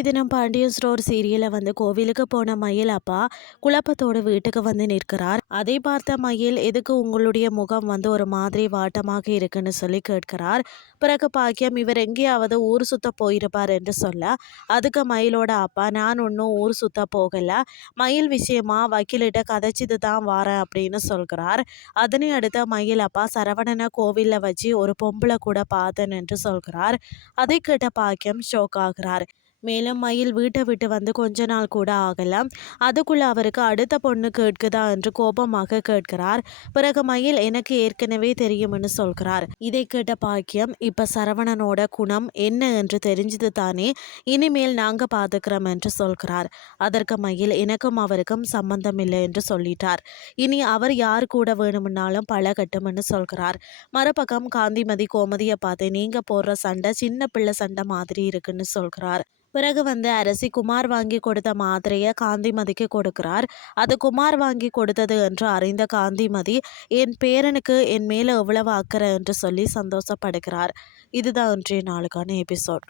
நேற்றைய தினம் பாண்டியன் ஸ்டோர் சீரியல்ல கோவிலுக்கு போன மயில் அப்பா குழப்பத்தோட வீட்டுக்கு நிற்கிறார். அதை பார்த்த மயில், எதுக்கு உங்களுடைய முகம் ஒரு மாதிரி வாட்டமாக இருக்குன்னு சொல்லி கேட்கிறார். பிறகு பாக்கியம், இவர் எங்கேயாவது ஊர் சுத்த போயிருப்பார் என்று சொல்ல, அதுக்கு மயிலோட அப்பா, நான் ஒன்றும் ஊர் சுத்த போகல, மயில் விஷயமா வக்கீலிட்ட கதைச்சிட்டு தான் வாரேன் அப்படின்னு சொல்கிறார். அதனை அடுத்த மயில் அப்பா, சரவணனை கோவில்ல வச்சு ஒரு பொம்பளை கூட பார்த்தேன் என்று சொல்கிறார். அதை கேட்ட பாக்கியம் ஷோக் ஆகிறார். மேலும் மயில் வீட்டை விட்டு கொஞ்ச நாள் கூட ஆகலாம், அதுக்குள்ள அவருக்கு அடுத்த பொண்ணு கேட்குதா என்று கோபமாக கேட்கிறார். பிறகு மயில், எனக்கு ஏற்கனவே தெரியும்னு சொல்கிறார். இதை கேட்ட பாக்கியம், இப்ப சரவணனோட குணம் என்ன என்று தெரிஞ்சது தானே, இனிமேல் நாங்க பாத்துக்கிறோம் என்று சொல்கிறார். அதற்கு மயில், எனக்கும் அவருக்கும் சம்பந்தம் இல்லை என்று சொல்லிட்டார், இனி அவர் யார் கூட வேணும்னாலும் பழகட்டும்னு சொல்கிறார். மறுபக்கம் காந்திமதி கோமதியை பார்த்து, நீங்க போடுற சண்டை சின்ன பிள்ளை சண்டை மாதிரி இருக்குன்னு சொல்கிறார். பிறகு அரசி குமார் வாங்கி கொடுத்த மாத்திரையை காந்திமதிக்கு கொடுக்கிறார். அது குமார் வாங்கி கொடுத்தது என்று அறிந்த காந்திமதி, என் பேரனுக்கு என் மேல எவ்வளவு அக்கறை என்று சொல்லி சந்தோஷப்படுகிறார். இதுதான் இன்றைய நாளுக்கான எபிசோட்.